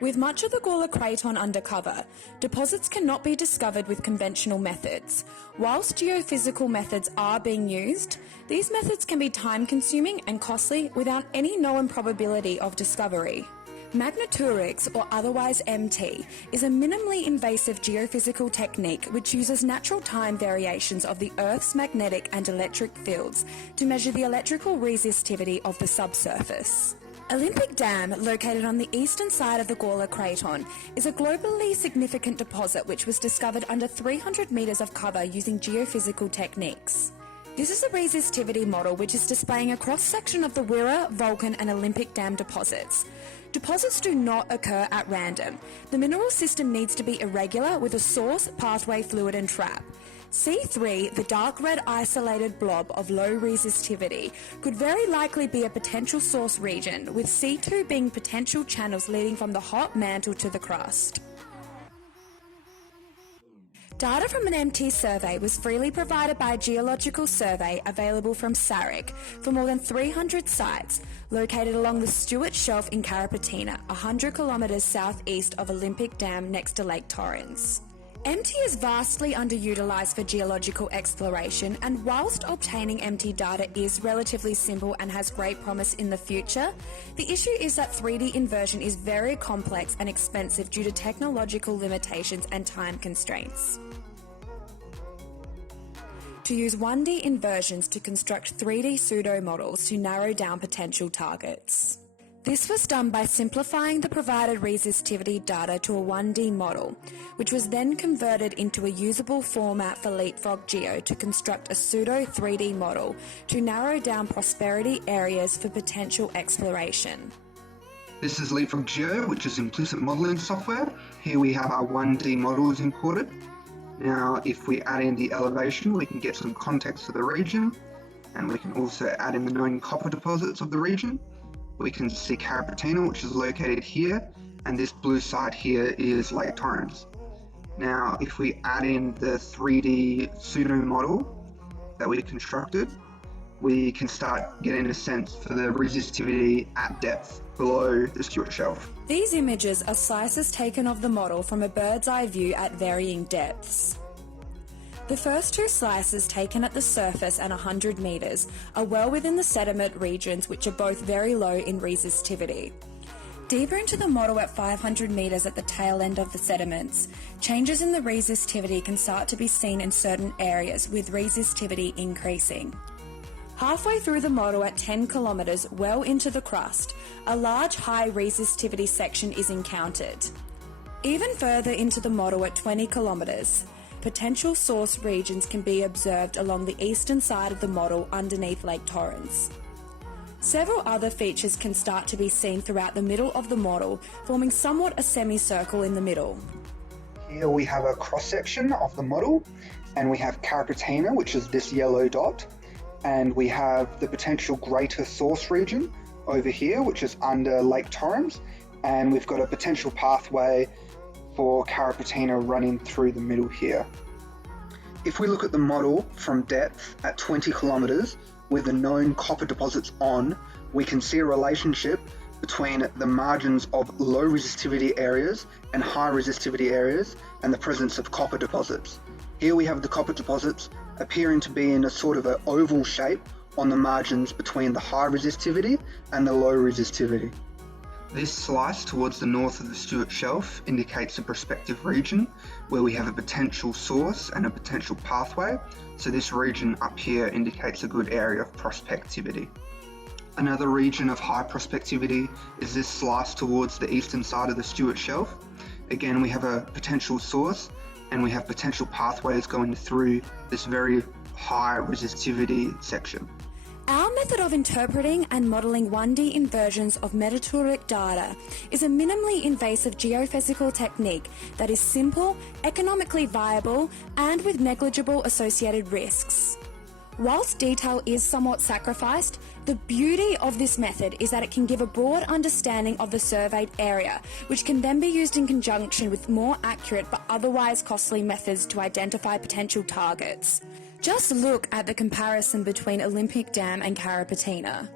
With much of the Gawler craton undercover, deposits cannot be discovered with conventional methods. Whilst geophysical methods are being used, these methods can be time-consuming and costly without any known probability of discovery. Magnetourics, or otherwise MT, is a minimally invasive geophysical technique which uses natural time variations of the Earth's magnetic and electric fields to measure the electrical resistivity of the subsurface. Olympic Dam, located on the eastern side of the Gawler craton, is a globally significant deposit which was discovered under 300 metres of cover using geophysical techniques. This is a resistivity model which is displaying a cross-section of the Wirra, Vulcan and Olympic Dam deposits. Deposits do not occur at random. The mineral system needs to be irregular with a source, pathway, fluid and trap. C3, the dark red isolated blob of low resistivity, could very likely be a potential source region, with C2 being potential channels leading from the hot mantle to the crust. Data from an MT survey was freely provided by a geological survey available from SARIC for more than 300 sites located along the Stuart Shelf in Carrapateena, 100 kilometres southeast of Olympic Dam next to Lake Torrens. MT is vastly underutilised for geological exploration, and whilst obtaining MT data is relatively simple and has great promise in the future, the issue is that 3D inversion is very complex and expensive due to technological limitations and time constraints. To use 1D inversions to construct 3D pseudo-models to narrow down potential targets. This was done by simplifying the provided resistivity data to a 1D model, which was then converted into a usable format for Leapfrog Geo to construct a pseudo 3D model to narrow down prosperity areas for potential exploration. This is Leapfrog Geo, which is implicit modelling software. Here we have our 1D models imported. Now, if we add in the elevation, we can get some context for the region, and we can also add in the known copper deposits of the region. We can see Carrapateena, which is located here, and this blue side here is Lake Torrens. Now, if we add in the 3D pseudo model that we constructed, we can start getting a sense for the resistivity at depth below the Stuart Shelf. These images are slices taken of the model from a bird's eye view at varying depths. The first two slices, taken at the surface at 100 metres, are well within the sediment regions, which are both very low in resistivity. Deeper into the model at 500 metres at the tail end of the sediments, changes in the resistivity can start to be seen in certain areas, with resistivity increasing. Halfway through the model at 10 kilometres well into the crust, a large high resistivity section is encountered. Even further into the model at 20 kilometres, potential source regions can be observed along the eastern side of the model underneath Lake Torrens. Several other features can start to be seen throughout the middle of the model, forming somewhat a semicircle in the middle. Here we have a cross-section of the model, and we have Carrapateena, which is this yellow dot, and we have the potential greater source region over here, which is under Lake Torrens, and we've got a potential pathway for Carrapateena running through the middle here. If we look at the model from depth at 20 kilometres with the known copper deposits on, we can see a relationship between the margins of low resistivity areas and high resistivity areas and the presence of copper deposits. Here we have the copper deposits appearing to be in a sort of an oval shape on the margins between the high resistivity and the low resistivity. This slice towards the north of the Stuart Shelf indicates a prospective region where we have a potential source and a potential pathway, so this region up here indicates a good area of prospectivity. Another region of high prospectivity is this slice towards the eastern side of the Stuart Shelf. Again, we have a potential source and we have potential pathways going through this very high resistivity section. Our method of interpreting and modelling 1D inversions of metatoric data is a minimally invasive geophysical technique that is simple, economically viable, and with negligible associated risks. Whilst detail is somewhat sacrificed, the beauty of this method is that it can give a broad understanding of the surveyed area, which can then be used in conjunction with more accurate but otherwise costly methods to identify potential targets. Just look at the comparison between Olympic Dam and Carrapateena.